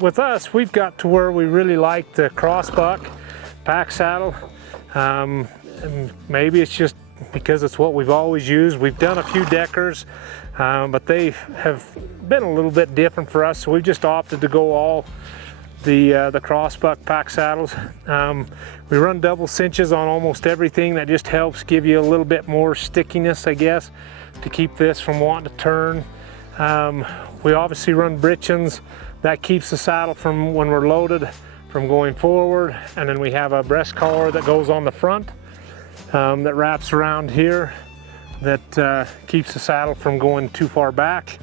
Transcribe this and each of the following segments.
with us, we've got to where we really like the crossbuck pack saddle. And maybe it's just because it's what we've always used. We've done a few Deckers, but they have been a little bit different for us, so we've just opted to go all the crossbuck pack saddles. We run double cinches on almost everything. That just helps give you a little bit more stickiness, I guess, to keep this from wanting to turn. We obviously run breechings. That keeps the saddle from, when we're loaded, from going forward. And then we have a breast collar that goes on the front that wraps around here, that keeps the saddle from going too far back.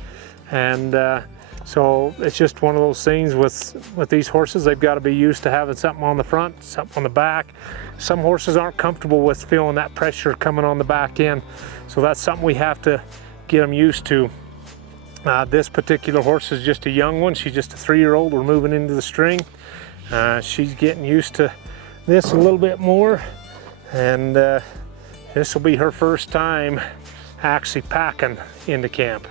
And so it's just one of those things with these horses. They've got to be used to having something on the front, something on the back. Some horses aren't comfortable with feeling that pressure coming on the back end, so that's something we have to get them used to. This particular horse is just a young one. She's just a 3-year-old. We're moving into the string. She's getting used to this a little bit more, and this will be her first time actually packing into camp.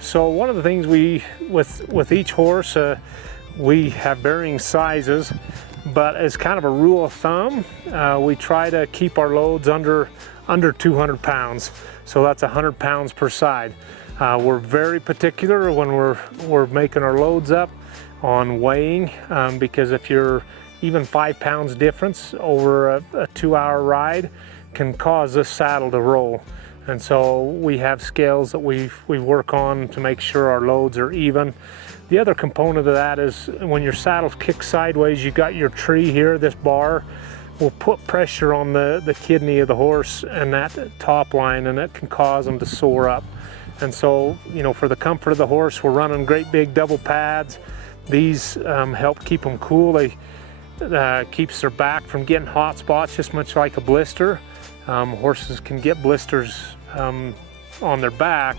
So one of the things with each horse, we have varying sizes, but as kind of a rule of thumb, we try to keep our loads under 200 pounds. So that's 100 pounds per side. We're very particular when we're making our loads up on weighing, because if you're even 5 pounds difference over a 2-hour ride can cause this saddle to roll. And so we have scales that we work on to make sure our loads are even. The other component of that is when your saddle's kicked sideways, you got your tree here, this bar will put pressure on the kidney of the horse and that top line, and it can cause them to soar up. And so, you know, for the comfort of the horse, we're running great big double pads. These help keep them cool. They keeps their back from getting hot spots, just much like a blister. Horses can get blisters on their back,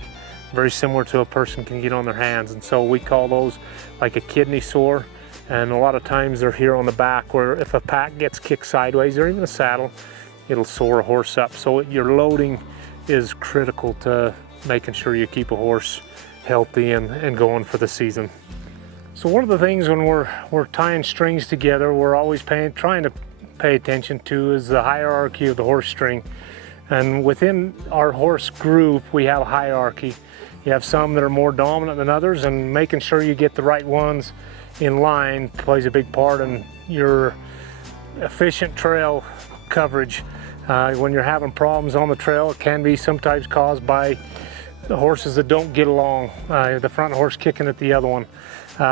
very similar to a person can get on their hands, and so we call those like a kidney sore. And a lot of times they're here on the back, where if a pack gets kicked sideways or even a saddle, it'll soar a horse up. So your loading is critical to making sure you keep a horse healthy and going for the season. So one of the things when we're tying strings together, we're always trying to pay attention to is the hierarchy of the horse string. And within our horse group, we have a hierarchy. You have some that are more dominant than others, and making sure you get the right ones in line plays a big part in your efficient trail coverage. When you're having problems on the trail, it can be sometimes caused by the horses that don't get along, the front horse kicking at the other one.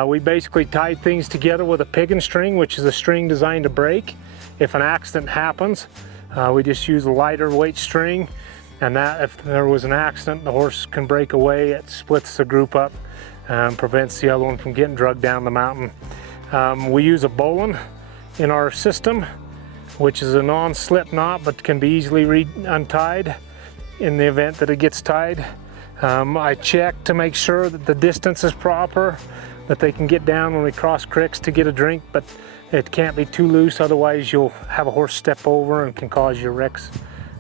We basically tied things together with a piggin string, which is a string designed to break if an accident happens. We just use a lighter weight string, and that if there was an accident, the horse can break away. It splits the group up and prevents the other one from getting dragged down the mountain. We use a bowline in our system, which is a non-slip knot but can be easily untied in the event that it gets tied. I check to make sure that the distance is proper, that they can get down when we cross creeks to get a drink, but it can't be too loose, otherwise you'll have a horse step over and can cause you wrecks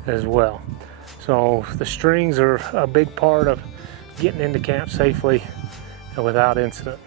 as well. So the strings are a big part of getting into camp safely and without incident.